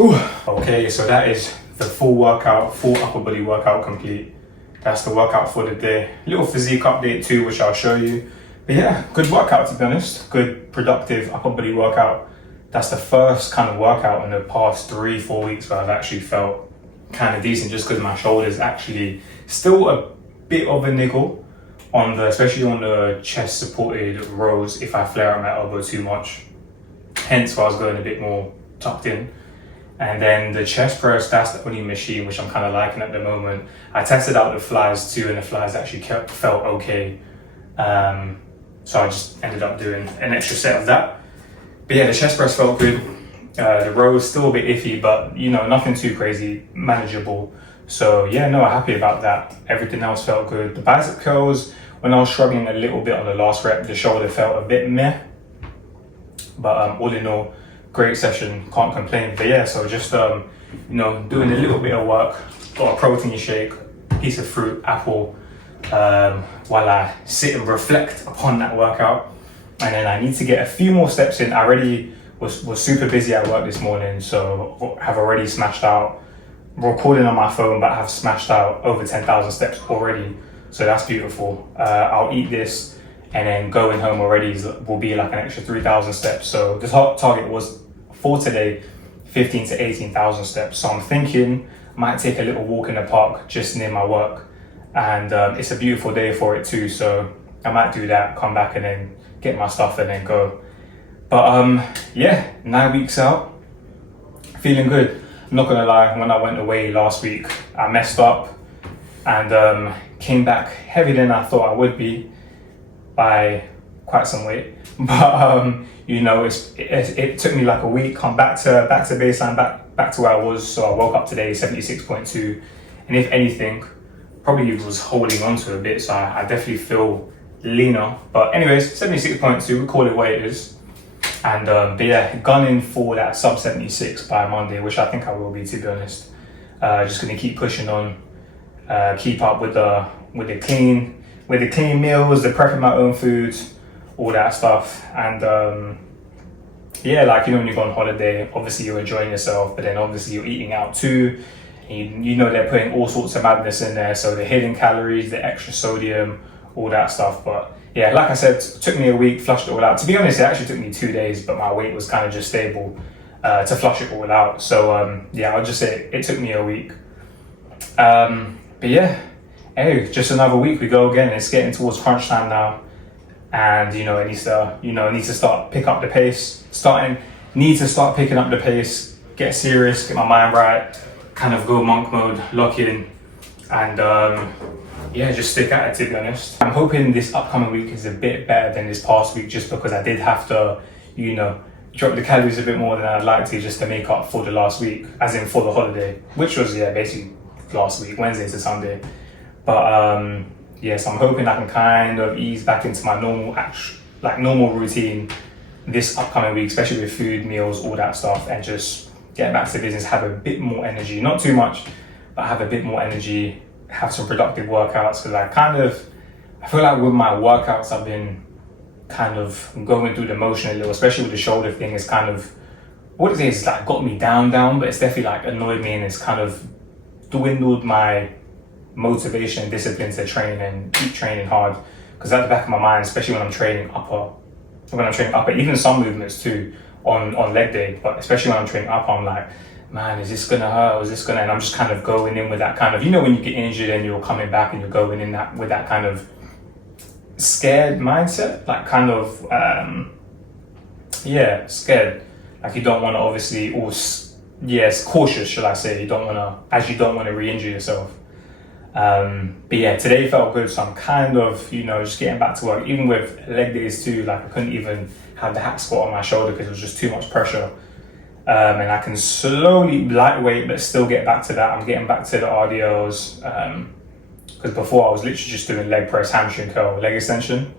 Ooh. Okay, so that is the full workout, full upper body workout complete. That's the workout for the day. Little physique update too, which I'll show you. But yeah, good workout to be honest. Good, productive upper body workout. That's the first kind of workout in the past 3-4 weeks where I've actually felt kind of decent, just because my shoulder's actually still a bit of a niggle on the, especially on the chest supported rows if I flare out my elbow too much. Hence why I was going a bit more tucked in. And then the chest press, that's the only machine which I'm kind of liking at the moment. I tested out the flies too, and the flies actually felt okay. So I just ended up doing an extra set of that. But yeah, the chest press felt good. The row is still a bit iffy, but you know, nothing too crazy, manageable. So yeah, no, I'm happy about that. Everything else felt good. The bicep curls, when I was struggling a little bit on the last rep, the shoulder felt a bit meh. But all in all, great session, can't complain. But yeah, so just you know, doing a little bit of work, got a protein shake, piece of fruit, apple, while I sit and reflect upon that workout. And then I need to get a few more steps in. I already was super busy at work this morning, so have already smashed out, recording on my phone, but I have smashed out over 10,000 steps already. So that's beautiful. I'll eat this, and then going home already will be like an extra 3,000 steps. So the target was for today, 15 to 18,000 steps. So I'm thinking I might take a little walk in the park just near my work. And it's a beautiful day for it too. So I might do that, come back and then get my stuff and then go. But yeah, 9 weeks out, feeling good. I'm not gonna lie, when I went away last week, I messed up and came back heavier than I thought I would be by quite some weight. But you know, it took me like a week, come back to baseline, back to where I was. So I woke up today 76.2, and if anything, probably was holding on to a bit. So I definitely feel leaner. But anyways, 76.2, we call it what it is. And but yeah, gunning for that sub 76 by Monday, which I think I will be, to be honest. Just gonna keep pushing on, keep up with the clean meals, the prepping my own foods, all that stuff. And yeah, like, you know, when you go on holiday, obviously you're enjoying yourself, but then obviously you're eating out too. And you know, they're putting all sorts of madness in there, so the hidden calories, the extra sodium, all that stuff. But yeah, like I said, it took me a week, flushed it all out. To be honest, it actually took me 2 days, but my weight was kind of just stable to flush it all out. So yeah, I'll just say it took me a week. But yeah, hey, just another week we go again. It's getting towards crunch time now, and you know, it needs to start pick up the pace. Need to start picking up the pace, get serious, get my mind right, kind of go monk mode, lock in, and yeah, just stick at it, to be honest. I'm hoping this upcoming week is a bit better than this past week, just because I did have to, you know, drop the calories a bit more than I'd like to, just to make up for the last week, as in for the holiday, which was, yeah, basically last week, Wednesday to Sunday. But yes, I'm hoping I can kind of ease back into my normal routine this upcoming week, especially with food, meals, all that stuff, and just get back to business, have a bit more energy, not too much, but have a bit more energy, have some productive workouts. Because I feel like with my workouts, I've been kind of going through the motion a little, especially with the shoulder thing. It's kind of, what it is, it's like got me down, but it's definitely like annoyed me, and it's kind of dwindled my motivation, discipline to train and keep training hard. Because at the back of my mind, especially when I'm training upper, even some movements too on leg day, but especially when I'm training upper, I'm like, man, is this gonna hurt? Or is this gonna? And I'm just kind of going in with that kind of, you know, when you get injured and you're coming back and you're going in that with that kind of scared mindset, like kind of scared. Like you don't want to obviously, or yes, cautious, should I say? You don't want to re-injure yourself. But yeah, today felt good, so I'm kind of, you know, just getting back to work. Even with leg days too, like I couldn't even have the hack squat on my shoulder because it was just too much pressure. And I can slowly lightweight, but still get back to that. I'm getting back to the RDLs, because before I was literally just doing leg press, hamstring curl, leg extension.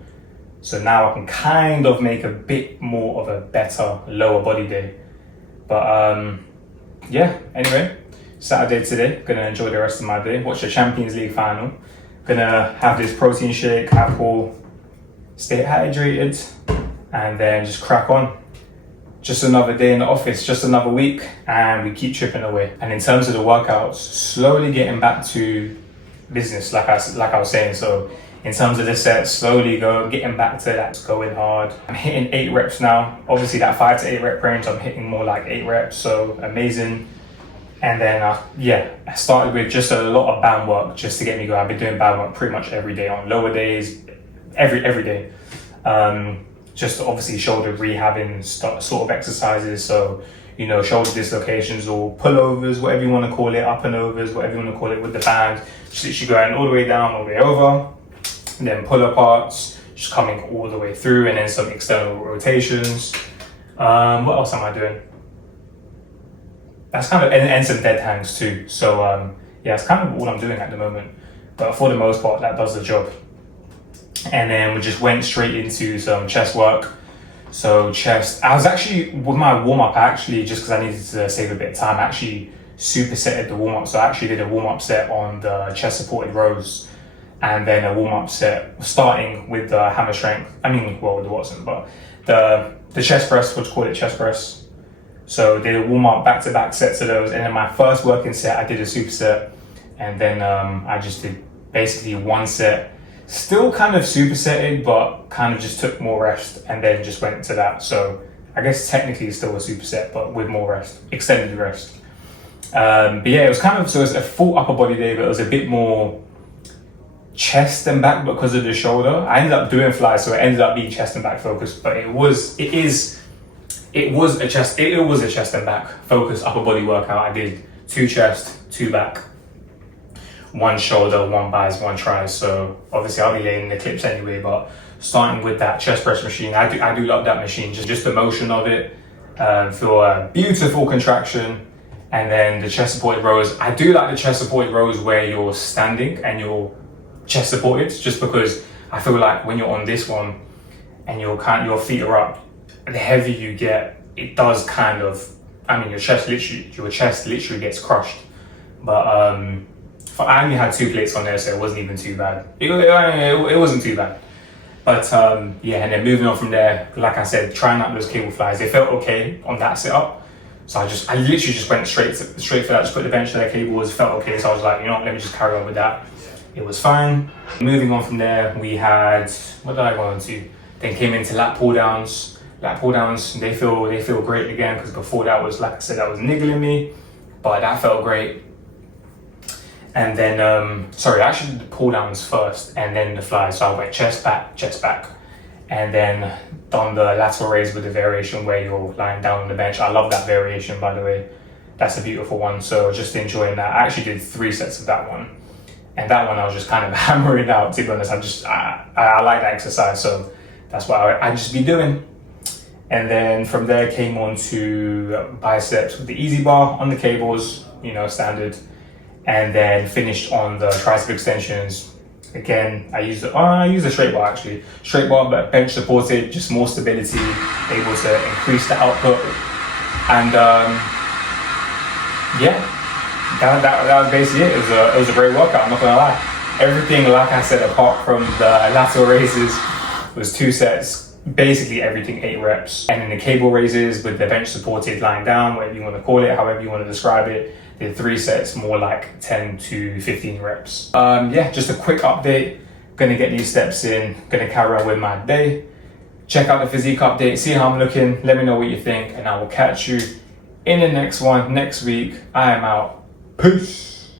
So now I can kind of make a bit more of a better lower body day. But yeah, anyway, Saturday today, gonna enjoy the rest of my day, watch the Champions League final, gonna have this protein shake, apple, stay hydrated, and then just crack on. just another day in the office, just another week, and we keep chipping away. And in terms of the workouts, slowly getting back to business, like I was saying. So in terms of the sets, slowly getting back to that, going hard. I'm hitting 8 reps now. Obviously that 5 to 8 rep range, I'm hitting more like 8 reps, so amazing. And then I started with just a lot of band work just to get me going. I've been doing band work pretty much every day on lower days, every day. Just obviously shoulder rehabbing sort of exercises. So, you know, shoulder dislocations or pullovers, whatever you want to call it, up and overs, whatever you want to call it with the band. Just literally going all the way down, all the way over. And then pull aparts, just coming all the way through, and then some external rotations. What else am I doing? That's kind of, and some dead hangs too. So yeah, it's kind of all I'm doing at the moment. But for the most part, that does the job. And then we just went straight into some chest work. So chest, I was actually, with my warm-up, just because I needed to save a bit of time, I actually supersetted the warm-up. So I actually did a warm-up set on the chest supported rows, and then a warm-up set starting with the hammer strength. Well, the Watson, but the chest press, let's call it chest press. So did a warm-up back-to-back sets of those, and then my first working set, I did a superset, and then I just did basically one set, still kind of supersetted, but kind of just took more rest, and then just went to that. So I guess technically it's still a superset, but with more rest, extended rest. But yeah, it was kind of, so it's a full upper body day, but it was a bit more chest and back because of the shoulder. I ended up doing flies, so it ended up being chest and back focused, but it was a chest and back focused upper body workout. I did 2 chest, 2 back, 1 shoulder, 1 biceps, 1 tries. So obviously I'll be laying the clips anyway, but starting with that chest press machine, I do love that machine, just the motion of it, feel a beautiful contraction. And then the chest supported rows, I do like the chest supported rows where you're standing and you're chest supported, just because I feel like when you're on this one and your feet are up, the heavier you get, it does kind of, your chest literally gets crushed. But I only had 2 plates on there, so it wasn't even too bad. It wasn't too bad. But yeah, and then moving on from there, like I said, trying out those cable flies, they felt okay on that setup. So I literally just went straight for that, just put the bench to their cables, felt okay. So I was like, you know what, let me just carry on with that. It was fine. Moving on from there, we had, what did I go on to? Then came into lat pull downs. Lat pull downs, they feel great again, because before that was, like I said, that was niggling me, but that felt great. And then, I actually did the pull downs first and then the flies. So I went chest back, and then done the lateral raise with the variation where you're lying down on the bench. I love that variation, by the way. That's a beautiful one. So just enjoying that. I actually did 3 sets of that one. And that one I was just kind of hammering out, to be honest. I like that exercise, so that's what I just be doing. And then from there came on to biceps with the easy bar on the cables, standard. And then finished on the tricep extensions. Again, I used a straight bar actually. Straight bar, but bench supported, just more stability, able to increase the output. And yeah. That was basically it. It was a great workout, I'm not gonna lie. Everything, like I said, apart from the lateral raises, was 2 sets, basically everything 8 reps. And then the cable raises with the bench supported lying down, whatever you want to call it, however you want to describe it, did 3 sets, more like 10 to 15 reps. Yeah, just a quick update. Gonna get these steps in, gonna carry on with my day. Check out the physique update, see how I'm looking, let me know what you think, and I will catch you in the next one next week. I am out. Peace.